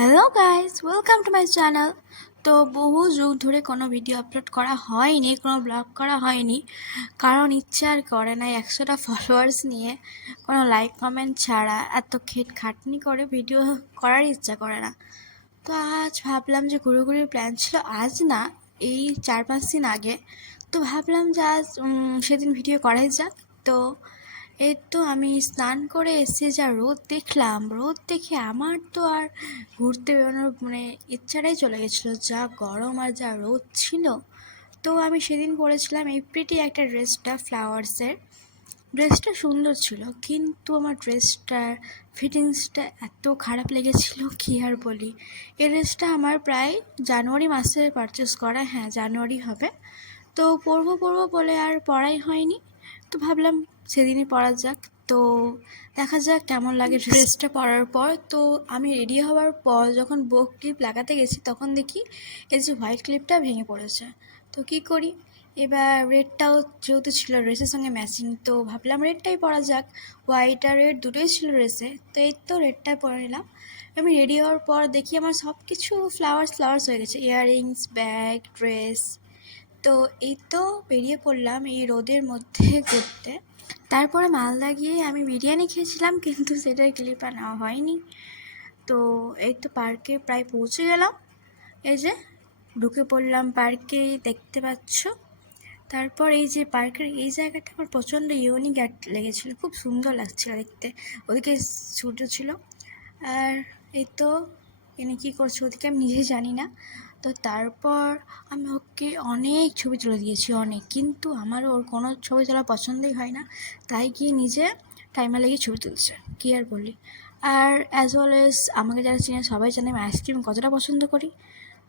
Hello guys, welcome to my channel. তো বহু যুগ ধরে কোনো ভিডিও আপলোড করা হয়নি, কোনো ব্লগ করা হয়নি, কারণ ইচ্ছে আর করে না 100টা ফলোয়ার্স নিয়ে কোনো লাইক কমেন্ট ছাড়া এত খাটনি করে ভিডিও করার ইচ্ছা করে না। তো আজ ভাবলাম যে ঘুরে প্ল্যান ছিল, আজ না, এই 4-5 দিন আগে। তো ভাবলাম যে আজ সেদিন ভিডিও করাই যাক। তো এই তো আমি স্নান করে এসে যা রোদ দেখলাম, রোদ দেখে আমার তো আর ঘুরতে বেরোনোর ইচ্ছাটাই চলে গেছিলো। যা গরম আর যা রোদ ছিল। তো আমি সেদিন পরেছিলাম এই প্রিটি একটা ড্রেসটা, ফ্লাওয়ার্সের ড্রেসটা সুন্দর ছিল, কিন্তু আমার ড্রেসটার ফিটিংসটা এত খারাপ লেগেছিল কি আর বলি। এই ড্রেসটা আমার প্রায় জানুয়ারি মাসে পারচেস করা, হ্যাঁ জানুয়ারি হবে। তো পরবো বলে আর পরাই হয়নি। তো ভাবলাম সেদিনই পরা যাক। তো দেখা যাক কেমন লাগে ড্রেসটা পরার পর। তো আমি রেডি হওয়ার পর যখন বো ক্লিপ লাগাতে গেছি তখন দেখি এই যে হোয়াইট ক্লিপটা ভেঙে পড়েছে। তো কি করি, এবার রেডটাও যেহেতু ছিল ড্রেসের সঙ্গে ম্যাচিং, তো ভাবলাম রেডটাই পরা যাক। হোয়াইট আর রেড দুটোই ছিল ড্রেসে, তো এই তো রেডটাই পরে নিলাম। আমি রেডি হওয়ার পর দেখি আমার সব কিছু ফ্লাওয়ার্স হয়ে গেছে, ইয়াররিংস, ব্যাগ, ড্রেস। তো এই তো বেরিয়ে পড়লাম এই রোদের মধ্যে ঘুরতে। তারপরে মালদা গিয়ে আমি বিরিয়ানি খেয়েছিলাম, কিন্তু সেটার ক্লিপ আর নেওয়া হয়নি। তো এই তো পার্কে প্রায় পৌঁছে গেলাম, এই যে ঢুকে পড়লাম পার্কে, দেখতে পাচ্ছ। তারপর এই যে পার্কের এই জায়গাটা আমার প্রচণ্ড ইউনিক লেগেছিলো, খুব সুন্দর লাগছিল দেখতে। ওদিকে সূর্য ছিল, আর এই তো এনে কী করছে ওদিকে আমি নিজে জানি না। তো তারপর আমি ওকে অনেক ছবি তুলে দিয়েছি, অনেক, কিন্তু আমার ওর কোনো ছবি তোলা পছন্দই হয় না, তাই গিয়ে নিজে টাইমে লেগে ছবি তুলছে, কী আর বলি। আর অ্যাজ ওয়েল এজ আমাকে যারা চিনে সবাই জানে আমি আইসক্রিম কতটা পছন্দ করি।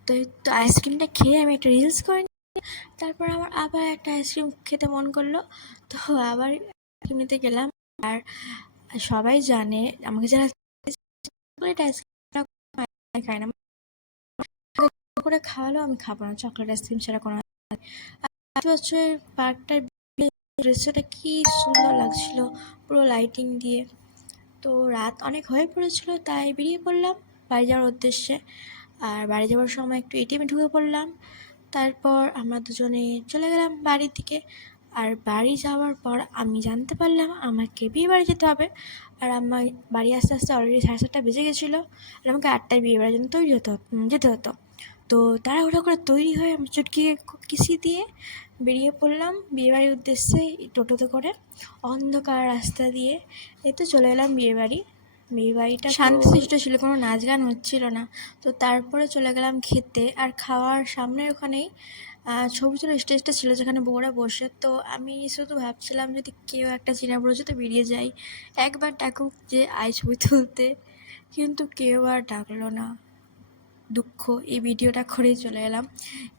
তো এই তো আইসক্রিমটা খেয়ে আমি একটা রিলস করে নিই। তারপর আমার আবার একটা আইসক্রিম খেতে মন করলো, তো আবার আইসক্রিম নিতে গেলাম। আর সবাই জানে আমাকে যারা আইসক্রিমটা খায় না, করে খাওয়ালো, আমি খাবো না চকলেট আইসক্রিম ছাড়া কোনো। হচ্ছে পার্কটার দৃশ্যটা কি সুন্দর লাগছিল, পুরো লাইটিং দিয়ে। তো রাত অনেক হয়ে পড়েছিল, তাই বেরিয়ে পড়লাম বাড়ি যাওয়ার উদ্দেশ্যে। আর বাড়ি যাওয়ার সময় একটু এটিএমে ঢুকে পড়লাম। তারপর আমরা দুজনে চলে গেলাম বাড়ির দিকে। আর বাড়ি যাওয়ার পর আমি জানতে পারলাম আমাকে বিয়ে বাড়ি যেতে হবে। আর আমার বাড়ি আস্তে আস্তে অলরেডি 7:30 বেজে গেছিলো, আর আমাকে 8টায় বিয়ে বাড়ির জন্য তৈরি যেতে হতো। তো তাড়াহুড়ো করে তৈরি হয়ে আমি চুটকিকে কিসি দিয়ে বেরিয়ে পড়লাম বিয়েবাড়ির উদ্দেশ্যে টোটোতে করে, অন্ধকার রাস্তা দিয়ে। এই তো চলে এলাম বিয়েবাড়িটা শান্তিশিষ্ট ছিল, কোনো নাচ গান হচ্ছিল না। তো তারপরে চলে গেলাম খেতে, আর খাওয়ার সামনে ওখানেই ছবি তোলার স্টেজটা ছিল যেখানে বউরা বসে। তো আমি শুধু ভাবছিলাম যদি কেউ একটা চেনা পরিচিত বেরিয়ে যায়, একবার ডাকুক যে আয় ছবি তুলতে, কিন্তু কেউ আর ডাকলো না। দুঃখ, এই ভিডিওটা করেই চলে এলাম।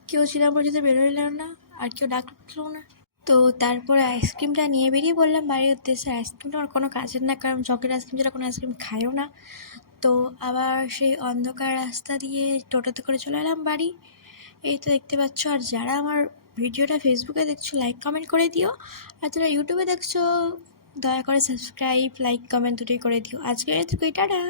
কেউ চেনা পরিচিত বেরোলো না, আর কেউ ডাকলো না। তো তারপরে আইসক্রিমটা নিয়ে বেরিয়ে পড়লাম বাড়ির উদ্দেশ্যে। আইসক্রিমটা আমার কোনো কাজের না, কারণ চকলেট আইসক্রিম ছাড়া কোনো আইসক্রিম খায়ও না। তো আবার সেই অন্ধকার রাস্তা দিয়ে টোটোতে করে চলে এলাম বাড়ি। এই তো দেখতে পাচ্ছ। আর যারা আমার ভিডিওটা ফেসবুকে দেখছো লাইক কমেন্ট করে দিও, আর যারা ইউটিউবে দেখছো দয়া করে সাবস্ক্রাইব লাইক কমেন্ট দুটোই করে দিও। আজকে টাটা।